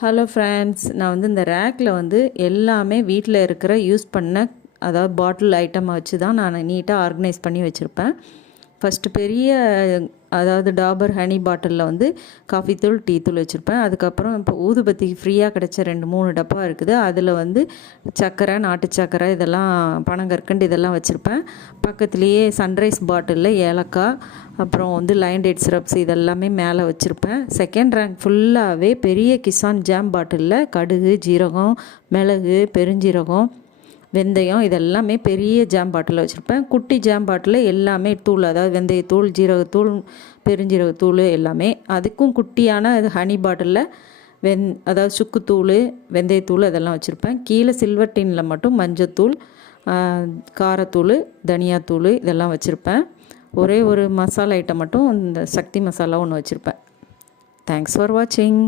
Hello friends, நான் வந்து இந்த ரேக்கில் வந்து எல்லாமே வீட்டில் இருக்கிற யூஸ் பண்ண அதாவது பாட்டில் ஐட்டமை வச்சு தான் நான் நீட்டாக ஆர்கனைஸ் பண்ணி வச்சுருப்பேன். ஃபஸ்ட்டு பெரிய அதாவது டாபர் ஹனி பாட்டிலில் வந்து காஃபி தூள் டீ தூள் வச்சுருப்பேன். அதுக்கப்புறம் இப்போ ஊதுபத்திக்கு ஃப்ரீயாக கிடச்ச 2-3 டப்பா இருக்குது. அதில் வந்து சர்க்கரை, நாட்டு சர்க்கரை, இதெல்லாம் பனங்கற்கண்டு இதெல்லாம் வச்சுருப்பேன். பக்கத்துலேயே சன்ரைஸ் பாட்டிலில் ஏலக்காய், அப்புறம் வந்து லைன் டேட் சிரப்ஸ் இதெல்லாமே மேலே வச்சுருப்பேன். செகண்ட் ரேங்க் ஃபுல்லாகவே பெரிய கிசான் ஜாம் பாட்டிலில் கடுகு, ஜீரகம், மிளகு, பெருஞ்சீரகம், வெந்தயம் இதெல்லாமே பெரிய ஜாம் பாட்டிலில் வச்சுருப்பேன். குட்டி ஜாம் பாட்டிலில் எல்லாமே தூள், அதாவது வெந்தயத்தூள், ஜீரகத்தூள், பெருஞ்சீரகத்தூள் எல்லாமே. அதுக்கும் குட்டியான ஹனி பாட்டிலில் அதாவது சுக்குத்தூள், வெந்தயத்தூள் அதெல்லாம் வச்சுருப்பேன். கீழே சில்வர் டின்னில் மட்டும் மஞ்சத்தூள், காரத்தூள், தனியாத்தூள் இதெல்லாம் வச்சுருப்பேன். ஒரே ஒரு மசாலா ஐட்டம் மட்டும் இந்த சக்தி மசாலா ஒன்று வச்சுருப்பேன். தேங்க்ஸ் ஃபார் வாட்சிங்.